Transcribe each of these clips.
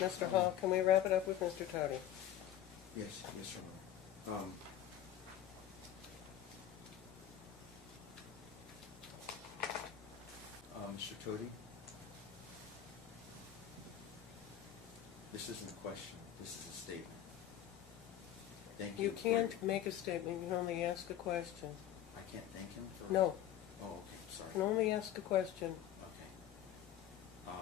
Mr. Hall, can we wrap it up with Mr. Tody? Yes, yes, Your Honor. Mr. Tody, this isn't a question, this is a statement. Thank you. You can't make a statement, you can only ask a question. I can't thank him for... No, Oh, okay, sorry. you can only ask a question. Okay.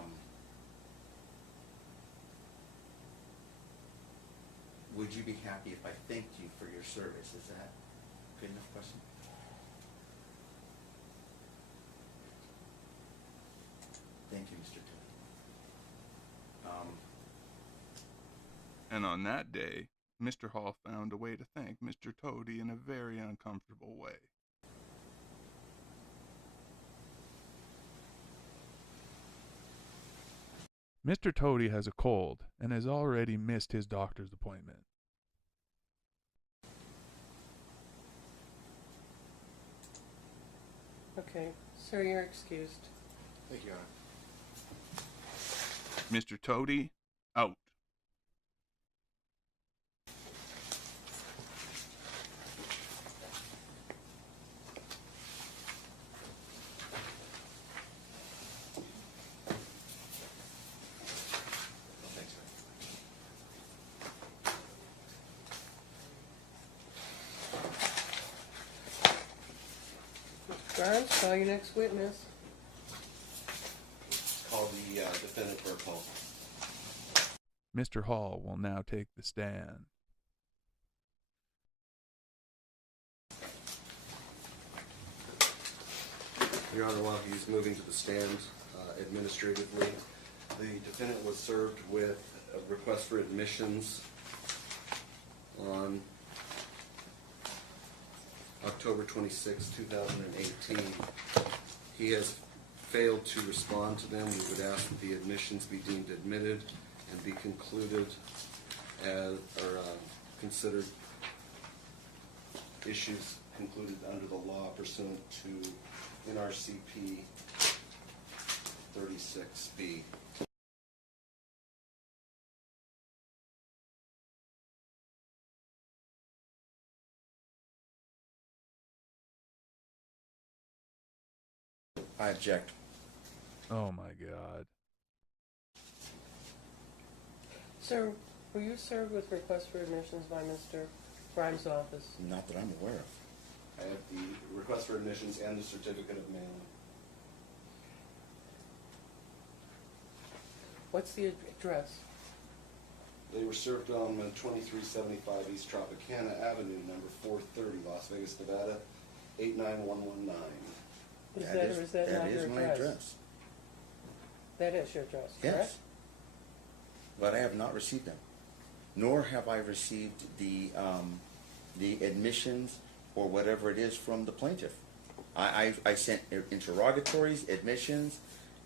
Would you be happy if I thanked you for your service? Is that a good enough question? Thank you, Mr. Tody. And on that day, Mr. Hall found a way to thank Mr. Tody in a very uncomfortable way. Mr. Tody has a cold and has already missed his doctor's appointment. Okay, sir, you're excused. Thank you, Your Honor. Mr. Tody, out. Thanks, sir. Mr. Grimes, call your next witness. Call the defendant for a call. Mr. Hall will now take the stand. Your Honor, while he's moving to the stand administratively, the defendant was served with a request for admissions on October 26, 2018. He has failed to respond to them. We would ask that the admissions be deemed admitted and be concluded as, or considered issues concluded under the law pursuant to NRCP 36B. I object. Oh my God. Sir, were you served with request for admissions by Mr. Grimes' office? Not that I'm aware of. I have the request for admissions and the certificate of mailing. What's the address? They were served on 2375 East Tropicana Avenue, number 430, Las Vegas, Nevada, 89119. Is that or is that not your my address. That is your address, Yes. correct? But I have not received them. Nor have I received the admissions or whatever it is from the plaintiff. I sent interrogatories, admissions,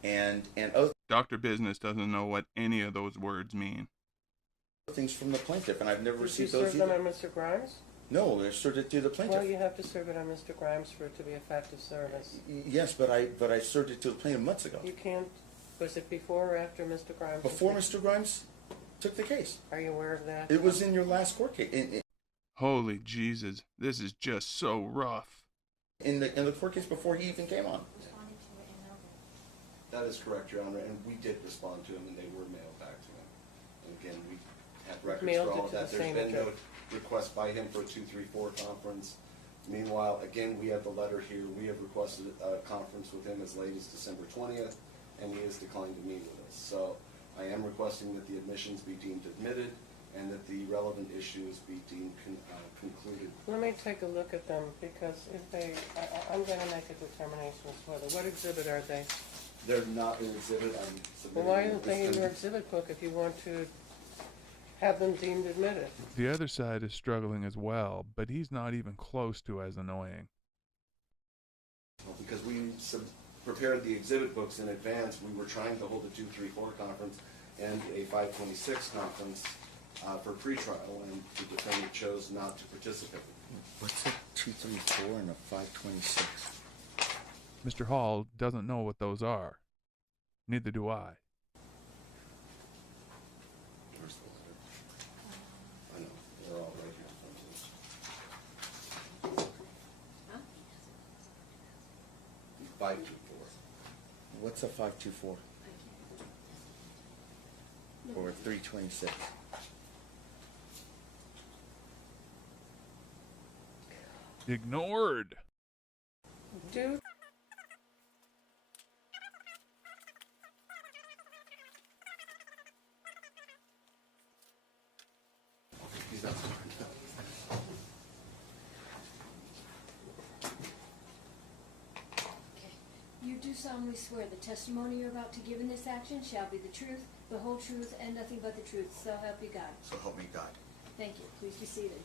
and other Dr. Business doesn't know what any of those words mean. things from the plaintiff, and I've never Did you received serve those them either. on Mr. Grimes? No, they're served it to the plaintiff. Well, you have to serve it on Mr. Grimes for it to be effective service. Yes, but I served it to the plaintiff months ago. You can't, was it before or after Mr. Grimes? Before Mr. Grimes took the case. Are you aware of that? It was in your last court case. Holy Jesus, this is just so rough. In the court case before he even came on. That is correct, Your Honor, and we did respond to him, and they were mailed back to him. And again, we have records Mailed for all it of to that. the There's same been no address. request by him for a 234 conference. Meanwhile, again, we have the letter here. We have requested a conference with him as late as December 20th, and he has declined to meet with us. So I am requesting that the admissions be deemed admitted and that the relevant issues be deemed concluded. Let me take a look at them, because if they, I'm going to make a determination as to whether, what exhibit are they? They're not an exhibit. I'm submitting. Well, why aren't they in them. your exhibit book if you want to have them deemed admitted? The other side is struggling as well, but he's not even close to as annoying. Well, because we prepared the exhibit books in advance, we were trying to hold a 234 conference and a 526 conference for pretrial, and the defendant chose not to participate. What's a 234 and a 526? Mr. Hall doesn't know what those are. Neither do I. 524. What's a 524 or 326? Ignored. Do He's not smart. Okay. You do solemnly swear the testimony you're about to give in this action shall be the truth, the whole truth, and nothing but the truth, so help you God. So help me God. Thank you. Please be seated.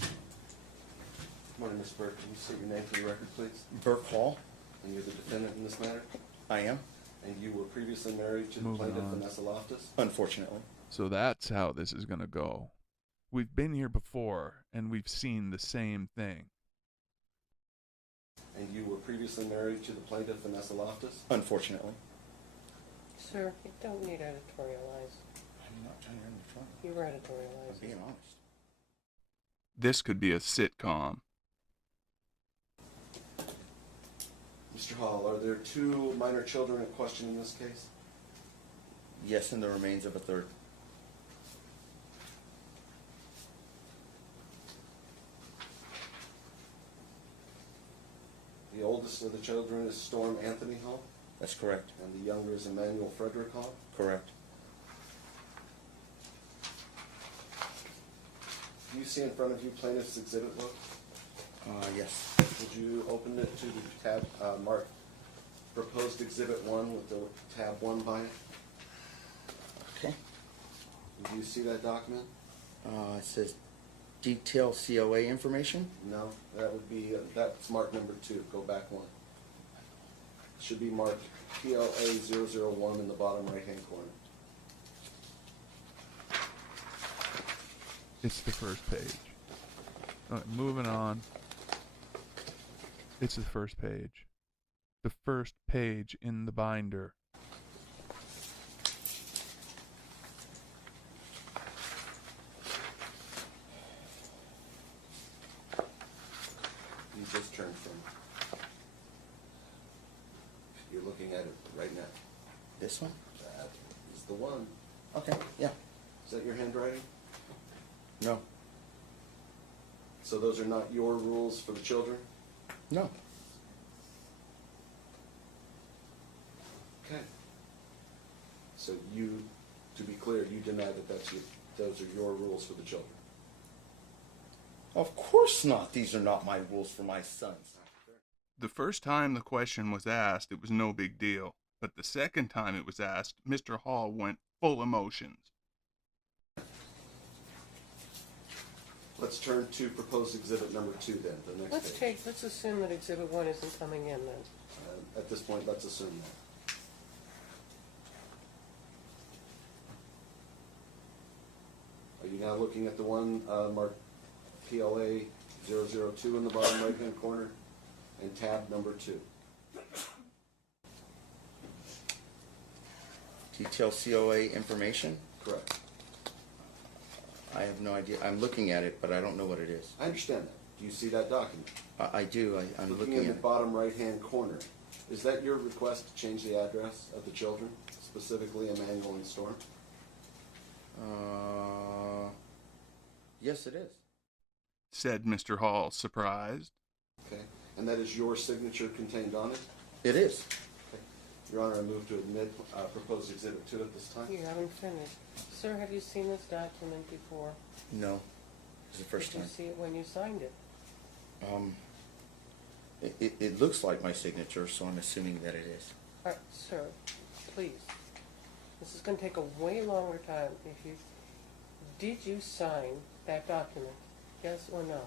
Good morning, Ms. Burke. Can you state your name for the record, please? Burke Hall, And you're the defendant in this matter? I am, And you were previously married to the Moving plaintiff, on. Vanessa Loftus? unfortunately. So that's how this is going to go. We've been here before, and we've seen the same thing. And you were previously married to the plaintiff, Vanessa Loftus? Unfortunately. Sir, you don't need editorialize. I'm not trying to run the trial. You're I'm editorializing. being honest. This could be a sitcom. Mr. Hall, are there two minor children at question in this case? Yes, and the remains of a third. The oldest of the children is Storm Anthony Hall, That's correct. and the younger is Emmanuel Frederick Hall. Correct. Do you see in front of you plaintiff's exhibit book? Yes. Would you open it to the tab marked proposed exhibit 1 with the tab 1 by it? Okay. Do you see that document? It says detail COA information. No, that would be, that's marked number 2. Go back one. Should be marked PLA 001 in the bottom right-hand corner. It's the first page. All right, moving on. It's the first page. The first page in the binder. You just turned from. You're looking at it right now. This one? That is the one. Okay, yeah. Is that your handwriting? No. So those are not your rules for the children? No. Okay. So you, to be clear, you deny that those are your rules for the children? Of course not. These are not my rules for my sons. The first time the question was asked, it was no big deal. But the second time it was asked, Mr. Hall went full emotions. Let's turn to proposed exhibit number 2 then, the next page. Let's assume that exhibit 1 isn't coming in then. At this point, let's assume that. Are you now looking at the one marked PLA 002 in the bottom right-hand corner and tab number 2? Detail COA information? Correct. I have no idea. I'm looking at it, but I don't know what it is. I understand that. Do you see that document? I do. I'm Looking looking in at the it. bottom right-hand corner, is that your request to change the address of the children, specifically Emmanuel and Storm? Yes, it is. Said Mr. Hall, surprised. Okay. And that is your signature contained on it? It is. Okay. Your Honor, I move to admit proposed exhibit 2 at this time. You haven't finished. Sir, have you seen this document before? No. It's the first Did time. you see it when you signed it? It looks like my signature, so I'm assuming that it is. All right, sir, please. This is going to take a way longer time. Did you sign that document? Yes or no?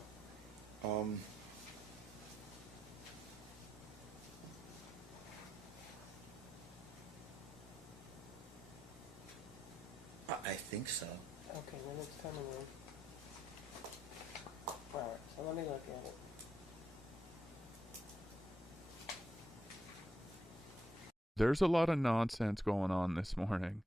I think so. Okay, then it's coming in. All right, so let me look at it. There's a lot of nonsense going on this morning.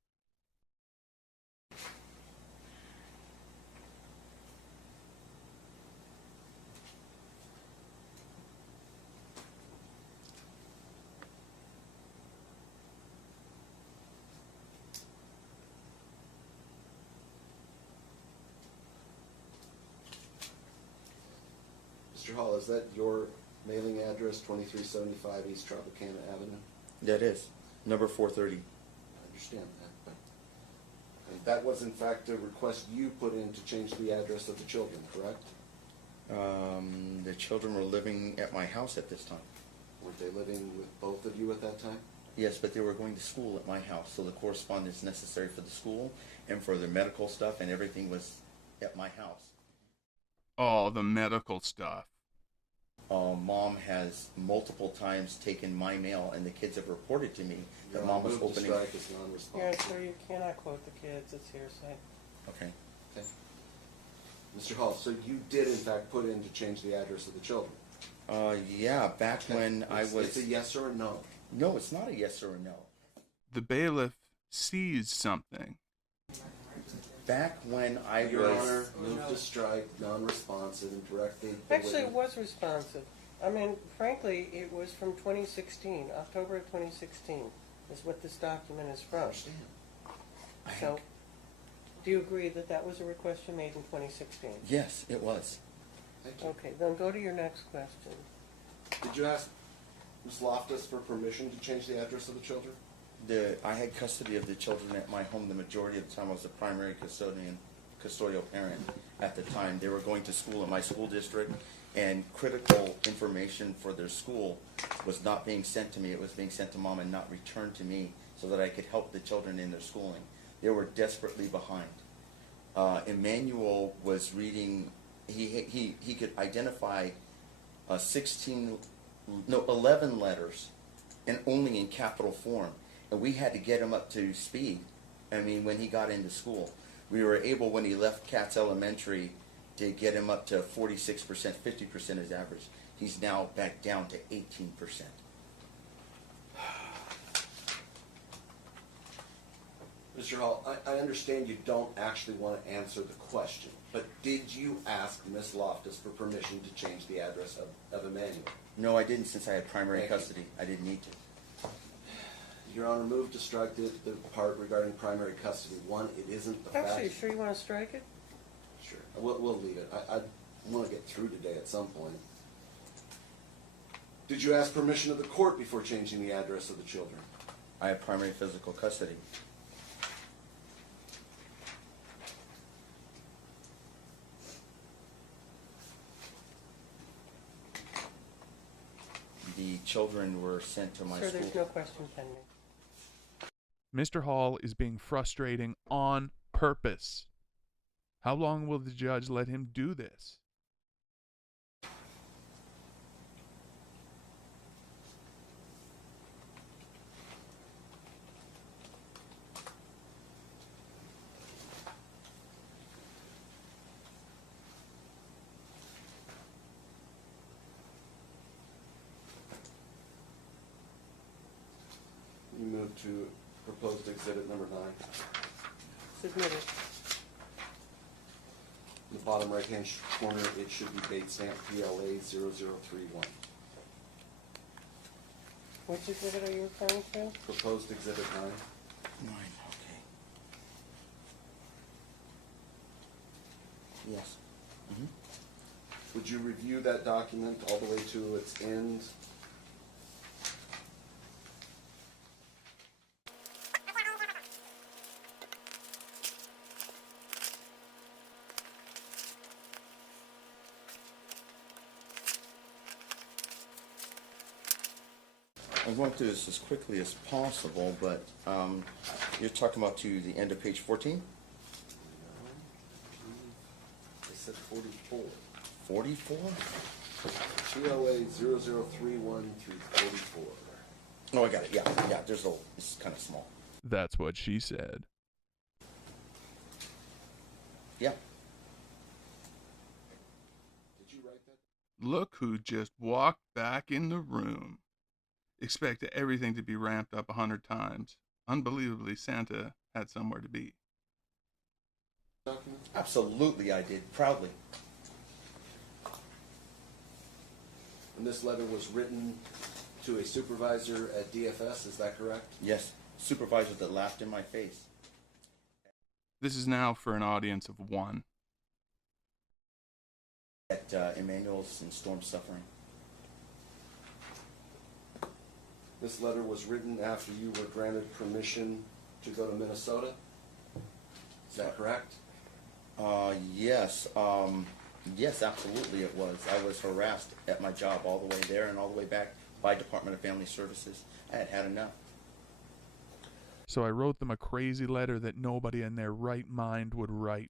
Mr. Hall, is that your mailing address, 2375 East Tropicana Avenue? That is, number 430. I understand that, but and that was in fact a request you put in to change the address of the children, correct? The children were living at my house at this time. Weren't they living with both of you at that time? Yes, but they were going to school at my house, so the correspondence necessary for the school and for the medical stuff and everything was at my house. Oh, the medical stuff. Mom has multiple times taken my mail, and the kids have reported to me that Your Mom was move to opening. strike is Yeah, non-responsive. sir, you cannot quote the kids, it's hearsay. Okay. Okay. Mr. Hall, so you did in fact put in to change the address of the children? Yeah, back when I was. It's a yes or a no? No, it's not a yes or a no. The bailiff sees something. Back when I Your was. Honor, move to strike, non-responsive, and direct the Actually, it witness- was responsive. I mean, frankly, it was from 2016, October of 2016 is what this document is I from. understand. So, do you agree that that was a request you made in 2016? Yes, it was. Thank you. Okay, then go to your next question. Did you ask Ms. Loftus for permission to change the address of the children? I had custody of the children at my home the majority of the time. I was the primary custodial parent at the time. They were going to school in my school district, and critical information for their school was not being sent to me. It was being sent to Mom and not returned to me so that I could help the children in their schooling. They were desperately behind. Emmanuel was reading, he could identify 11 letters, and only in capital form. And we had to get him up to speed. I mean, when he got into school, we were able, when he left Katz Elementary, to get him up to 46%, 50% his average. He's now back down to 18%. Mr. Hall, I understand you don't actually want to answer the question, but did you ask Ms. Loftus for permission to change the address of Emmanuel? No, I didn't, since I had primary Thank you. custody. I didn't need to. Your Honor, move to strike the part regarding primary custody. One, it isn't the fact. Actually, you sure you want to strike it? Sure. We'll leave it. I want to get through today at some point. Did you ask permission of the court before changing the address of the children? I have primary physical custody. The children were sent to my Sir, school. there's no question pending. Mr. Hall is being frustrating on purpose. How long will the judge let him do this? You move to proposed exhibit number 9. Submitted. In the bottom right-hand corner, it should be date stamp PLA 0031. Which exhibit are you referring to? Proposed exhibit 9. 9, okay. Yes. Mm-hmm. Would you review that document all the way to its end? I'm going through this as quickly as possible, but you're talking about to the end of page 14? They said 44. 44? PLA 0031 through 44. Oh, I got it. Yeah, there's a, it's kind of small. That's what she said. Yeah. Did you write that? Look who just walked back in the room. Expect everything to be ramped up 100 times. Unbelievably, Santa had somewhere to be. Document? Absolutely, I did. Proudly. And this letter was written to a supervisor at DFS, is that correct? Yes. Supervisor that laughed in my face. This is now for an audience of one. At Emmanuel's in Storm Suffering. This letter was written after you were granted permission to go to Minnesota? Is that correct? Yes. Yes, absolutely it was. I was harassed at my job all the way there and all the way back by Department of Family Services. I had had enough. So I wrote them a crazy letter that nobody in their right mind would write.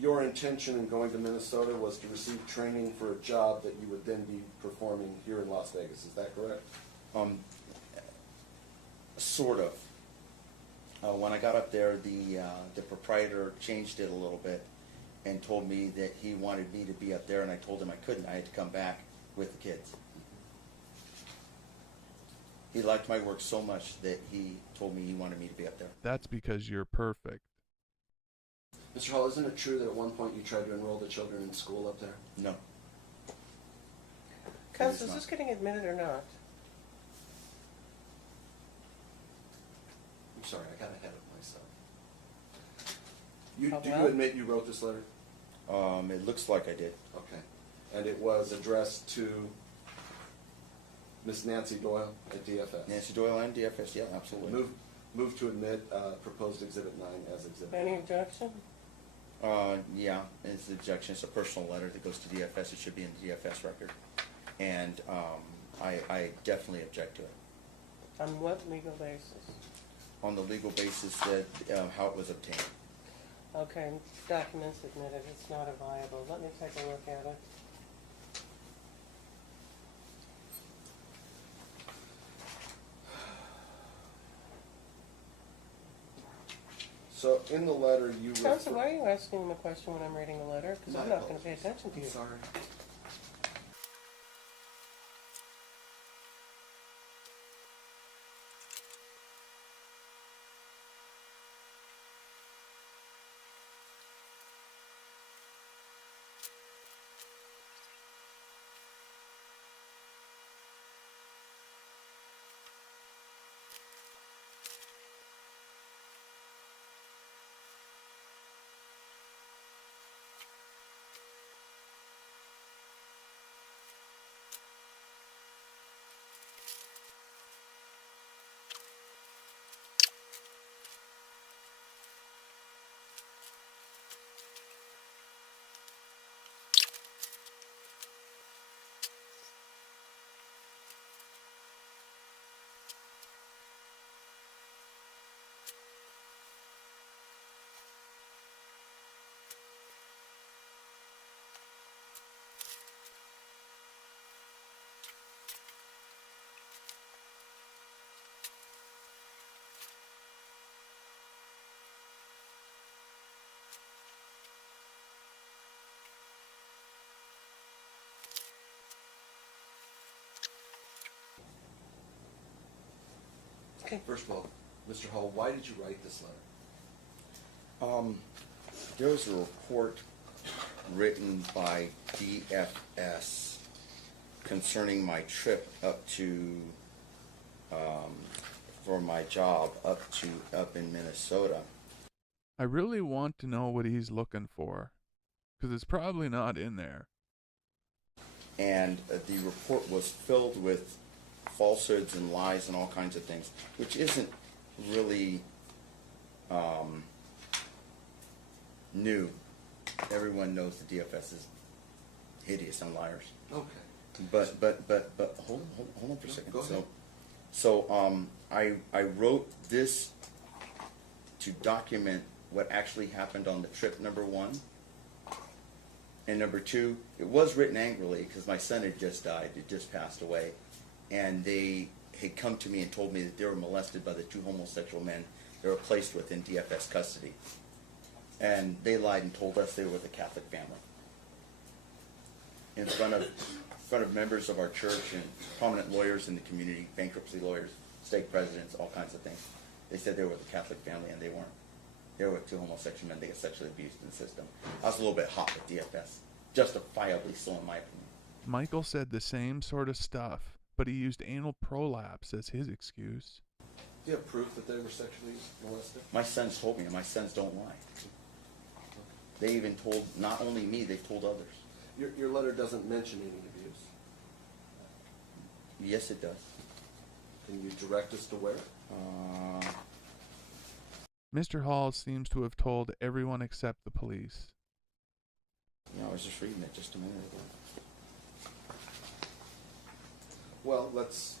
Your intention in going to Minnesota was to receive training for a job that you would then be performing here in Las Vegas. Is that correct? Sort of. When I got up there, the proprietor changed it a little bit and told me that he wanted me to be up there, and I told him I couldn't. I had to come back with the kids. He liked my work so much that he told me he wanted me to be up there. That's because you're perfect. Mr. Hall, isn't it true that at one point you tried to enroll the children in school up there? No. Counsel, is this getting admitted or not? I'm sorry, I got ahead of myself. Oh, Do well. you admit you wrote this letter? It looks like I did. Okay. And it was addressed to Miss Nancy Doyle at DFS? Nancy Doyle and DFS, yeah, absolutely. Move to admit proposed Exhibit 9 as Exhibit Any 9. objection? Yeah, it's an objection. It's a personal letter that goes to DFS. It should be in the DFS record. And I definitely object to it. On what legal basis? On the legal basis that how it was obtained. Okay, documents admitted, it's not a viable. Let me take a look at it. So in the letter you Counsel, why are you asking him a question when I'm reading a letter? Because I'm not going to pay attention to you. I'm sorry. Okay. First of all, Mr. Hall, why did you write this letter? There was a report written by DFS concerning my trip up to, for my job up in Minnesota. I really want to know what he's looking for, because it's probably not in there. And the report was filled with falsehoods and lies and all kinds of things, which isn't really new. Everyone knows the DFS is hideous and liars. Okay. But hold on for a second. Go ahead. So I wrote this to document what actually happened on the trip, number one. And number two, it was written angrily because my son had just died, had just passed away. And they had come to me and told me that they were molested by the two homosexual men they were placed with in DFS custody. And they lied and told us they were the Catholic family. In front of members of our church and prominent lawyers in the community, bankruptcy lawyers, stake presidents, all kinds of things. They said they were the Catholic family, and they weren't. They were two homosexual men. They got sexually abused in the system. I was a little bit hot with DFS, justifiably so in my opinion. Michael said the same sort of stuff, but he used anal prolapse as his excuse. Do you have proof that they were sexually molested? My sons told me, and my sons don't lie. They even told not only me, they've told others. Your letter doesn't mention any abuse. Yes, it does. Can you direct us to where? Mr. Hall seems to have told everyone except the police. I was just reading it just a minute ago. Well, let's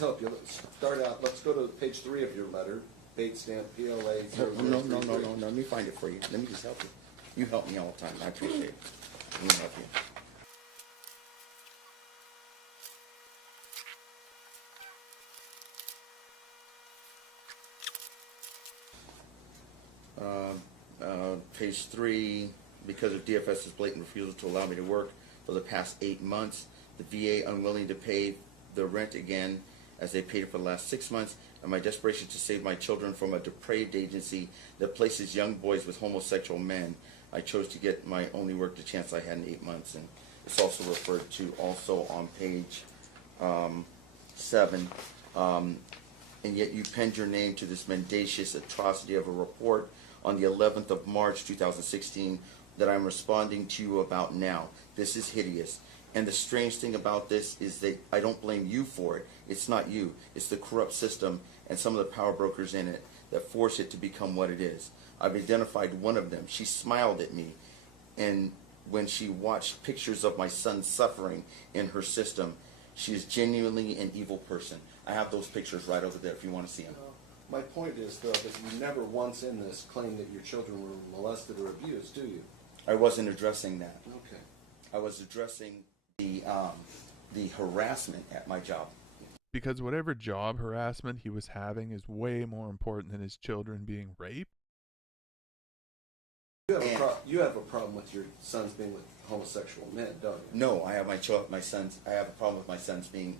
help you. Let's start out. Let's go to page 3 of your letter. Date stamp PLA 0033. No. Let me find it for you. Let me just help you. You help me all the time. I appreciate it. Let me help you. Page 3, because of DFS's blatant refusal to allow me to work for the past 8 months, the VA unwilling to pay the rent again as they paid it for the last 6 months, and my desperation to save my children from a depraved agency that places young boys with homosexual men, I chose to get my only work the chance I had in 8 months. And it's also referred to also on page 7. And yet you penned your name to this mendacious atrocity of a report on the 11th of March 2016 that I'm responding to you about now. This is hideous. And the strange thing about this is that I don't blame you for it. It's not you. It's the corrupt system and some of the power brokers in it that force it to become what it is. I've identified one of them. She smiled at me, and when she watched pictures of my son suffering in her system, she is genuinely an evil person. I have those pictures right over there if you want to see them. My point is, though, that you never once in this claim that your children were molested or abused, do you? I wasn't addressing that. Okay. I was addressing the harassment at my job. Because whatever job harassment he was having is way more important than his children being raped. You have a problem with your sons being with homosexual men, don't you? No, I have my sons. I have a problem with my sons being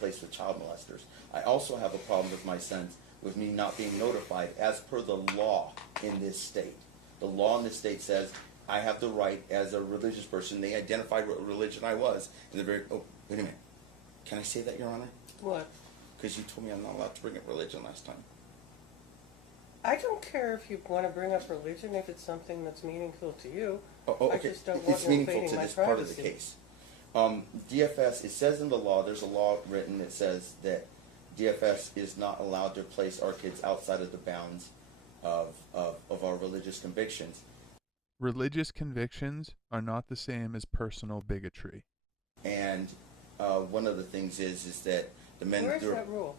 placed with child molesters. I also have a problem with my sons with me not being notified as per the law in this state. The law in this state says I have the right as a religious person. They identified what religion I was in the very. Oh, wait a minute. Can I say that, Your Honor? What? Because you told me I'm not allowed to bring up religion last time. I don't care if you want to bring up religion if it's something that's meaningful to you. Oh, I okay. just don't want It's you meaningful invading to my this part of the privacy. case. DFS, it says in the law, there's a law written that says that DFS is not allowed to place our kids outside of the bounds of our religious convictions. Religious convictions are not the same as personal bigotry. And one of the things is that the men... Where's that rule?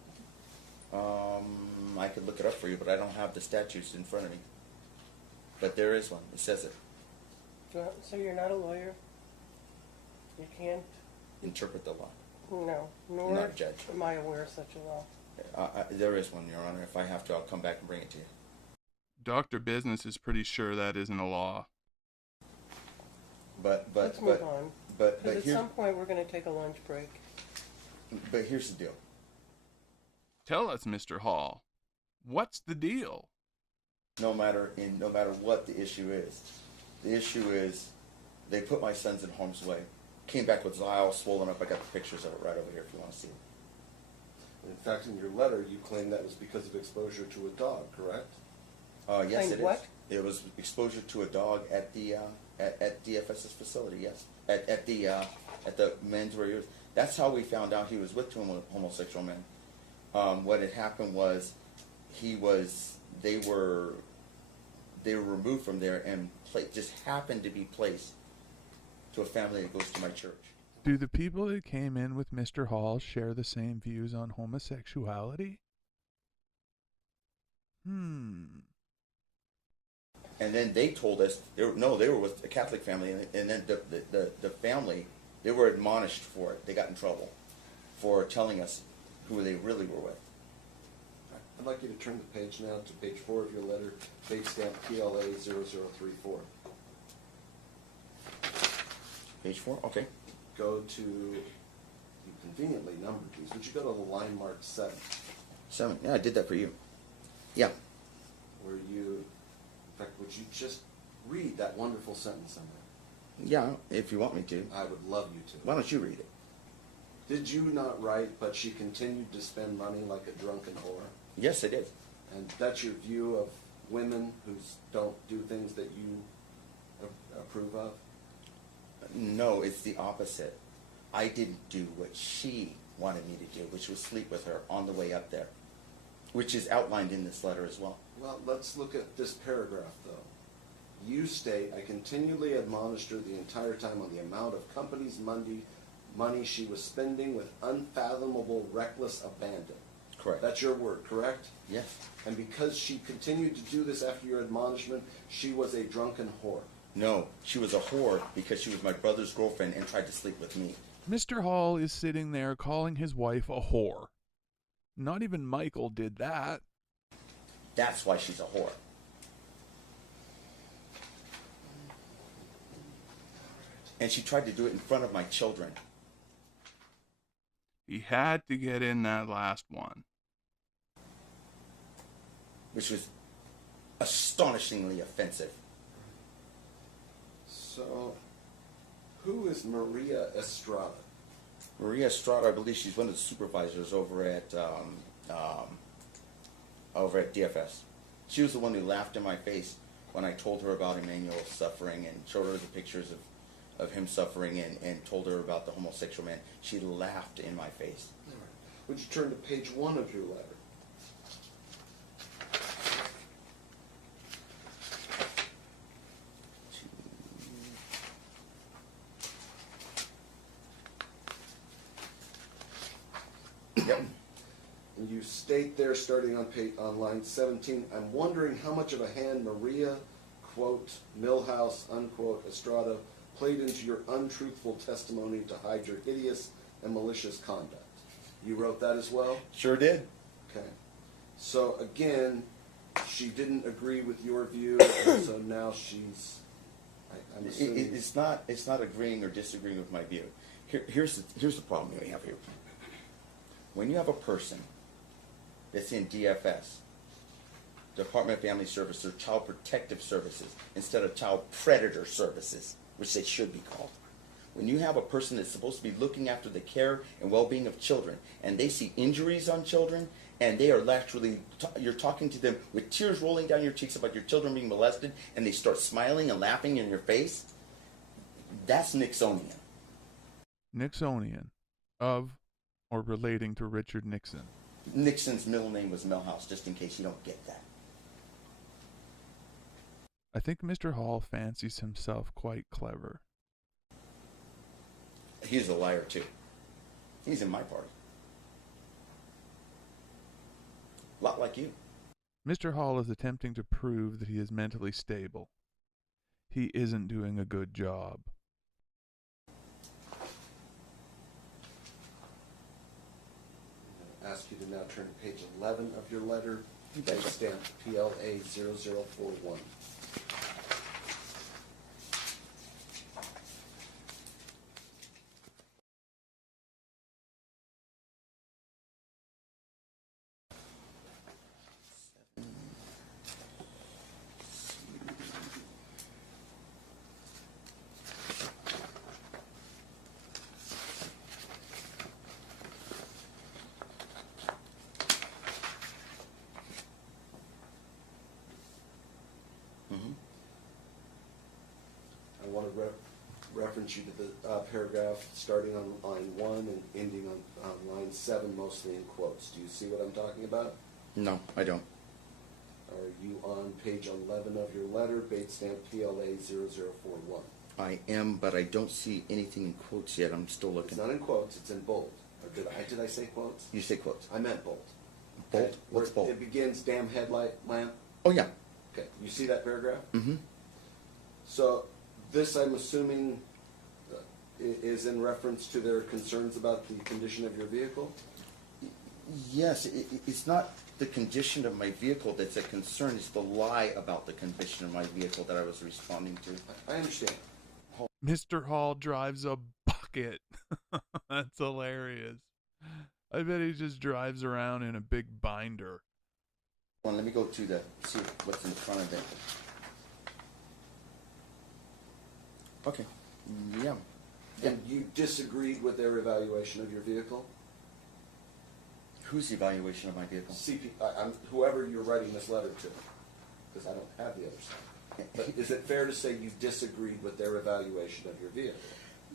I could look it up for you, but I don't have the statutes in front of me. But there is one. It says it. Well, so you're not a lawyer? You can't? Interpret the law. No. Nor Not a judge. am I aware of such a law. There is one, Your Honor. If I have to, I'll come back and bring it to you. Dr. Business is pretty sure that isn't a law. Let's move on. But Because at here, some point we're going to take a lunch break. but here's the deal. Tell us, Mr. Hall, what's the deal? No matter what the issue is they put my sons in harm's way. Came back with his eye all swollen up. I got the pictures of it right over here if you want to see it. In fact, in your letter, you claim that was because of exposure to a dog, correct? Yes, Claimed it is. what? It was exposure to a dog at the at DFS's facility. Yes, at the men's where he was. That's how we found out he was with two homosexual men. What had happened was they were removed from there and just happened to be placed to a family that goes to my church. Do the people that came in with Mr. Hall share the same views on homosexuality? And then they told us they were with a Catholic family, and then the family, they were admonished for it. They got in trouble for telling us who they really were with. I'd like you to turn the page now to page 4 of your letter, date stamp PLA 0034. Page 4? Okay. Go to, you conveniently numbered these. Would you go to the line marked 7? 7. Yeah, I did that for you. Yeah. Where you, in fact, would you just read that wonderful sentence in there? Yeah, if you want me to. I would love you to. Why don't you read it? Did you not write, but she continued to spend money like a drunken whore? Yes, I did. And that's your view of women who don't do things that you approve of? No, it's the opposite. I didn't do what she wanted me to do, which was sleep with her on the way up there, which is outlined in this letter as well. Well, let's look at this paragraph, though. You state, I continually admonished her the entire time on the amount of company's money she was spending with unfathomable, reckless abandon. Correct. That's your word, correct? Yes. And because she continued to do this after your admonishment, she was a drunken whore. No, she was a whore because she was my brother's girlfriend and tried to sleep with me. Mr. Hall is sitting there calling his wife a whore. Not even Michael did that. That's why she's a whore. And she tried to do it in front of my children. He had to get in that last one. Which was astonishingly offensive. So, who is Maria Estrada? Maria Estrada, I believe she's one of the supervisors over at DFS. She was the one who laughed in my face when I told her about Emmanuel's suffering and showed her the pictures of him suffering and told her about the homosexual man. She laughed in my face. All right. Would you turn to page 1 of your letter? Yep. And you state there, starting on line 17, I'm wondering how much of a hand Maria, quote, Milhouse, unquote, Estrada, played into your untruthful testimony to hide your hideous and malicious conduct. You wrote that as well? Sure did. Okay. So again, she didn't agree with your view, and so now she's, I'm assuming... It's not agreeing or disagreeing with my view. Here's the problem we have here. When you have a person that's in DFS, Department of Family Services, or Child Protective Services, instead of Child Predator Services, which they should be called. When you have a person that's supposed to be looking after the care and well-being of children, and they see injuries on children, and they are literally, you're talking to them with tears rolling down your cheeks about your children being molested, and they start smiling and laughing in your face, that's Nixonian. Nixonian, of or relating to Richard Nixon. Nixon's middle name was Milhouse, just in case you don't get that. I think Mr. Hall fancies himself quite clever. He's a liar, too. He's in my party. A lot like you. Mr. Hall is attempting to prove that he is mentally stable. He isn't doing a good job. I'm going to ask you to now turn to page 11 of your letter, date stamped PLA 0041. I want to reference you to the paragraph starting on line 1 and ending on line 7, mostly in quotes. Do you see what I'm talking about? No, I don't. Are you on page 11 of your letter, date stamp PLA 0041? I am, but I don't see anything in quotes yet. I'm still looking. It's not in quotes, it's in bold. Or did I say quotes? You say quotes. I meant bold. Bold? Okay, What's where bold? It begins, damn headlight lamp. Oh, yeah. Okay, you see that paragraph? Mm-hmm. So this, I'm assuming, is in reference to their concerns about the condition of your vehicle? Yes, it's not the condition of my vehicle that's a concern. It's the lie about the condition of my vehicle that I was responding to. I understand. Mr. Hall drives a bucket. That's hilarious. I bet he just drives around in a big binder. Well, let me go to see what's in front of it. Okay. Yeah. And you disagreed with their evaluation of your vehicle? Whose evaluation of my vehicle? I'm whoever you're writing this letter to, because I don't have the other side. But is it fair to say you disagreed with their evaluation of your vehicle?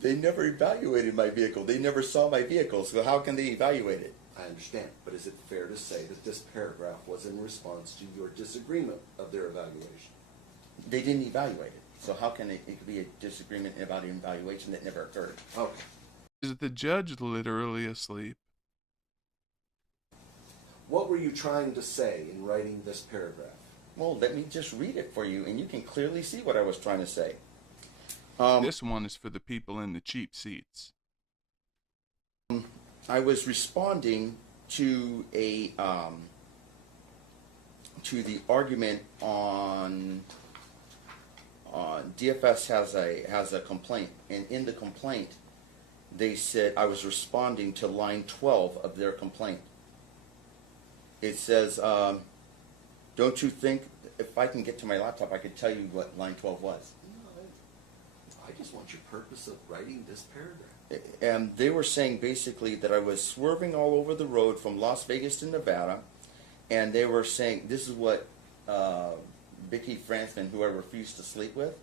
They never evaluated my vehicle. They never saw my vehicle, so how can they evaluate it? I understand, but is it fair to say that this paragraph was in response to your disagreement of their evaluation? They didn't evaluate it, so how can it be a disagreement about an evaluation that never occurred? Okay. Is the judge literally asleep? What were you trying to say in writing this paragraph? Well, let me just read it for you, and you can clearly see what I was trying to say. This one is for the people in the cheap seats. I was responding to the argument on DFS has a complaint, and in the complaint, they said I was responding to line 12 of their complaint. It says, don't you think, if I can get to my laptop, I could tell you what line 12 was. I just want your purpose of writing this paragraph. And they were saying basically that I was swerving all over the road from Las Vegas to Nevada, and they were saying, this is what Vicki Fransman, who I refused to sleep with,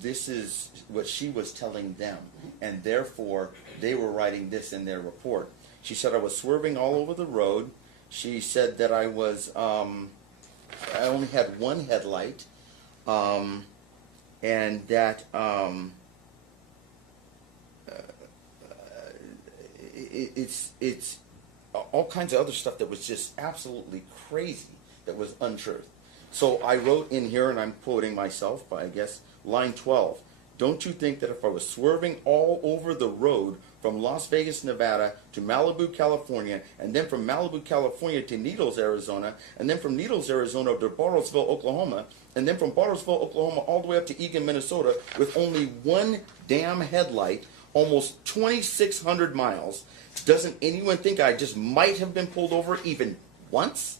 this is what she was telling them, and therefore they were writing this in their report. She said I was swerving all over the road. She said that I was, I only had one headlight, and that it's all kinds of other stuff that was just absolutely crazy, that was untruth. So I wrote in here, and I'm quoting myself, I guess, line 12. Don't you think that if I was swerving all over the road from Las Vegas, Nevada to Malibu, California, and then from Malibu, California to Needles, Arizona, and then from Needles, Arizona to Bartlesville, Oklahoma, and then from Bartlesville, Oklahoma all the way up to Eagan, Minnesota with only one damn headlight, almost 2,600 miles, doesn't anyone think I just might have been pulled over even once?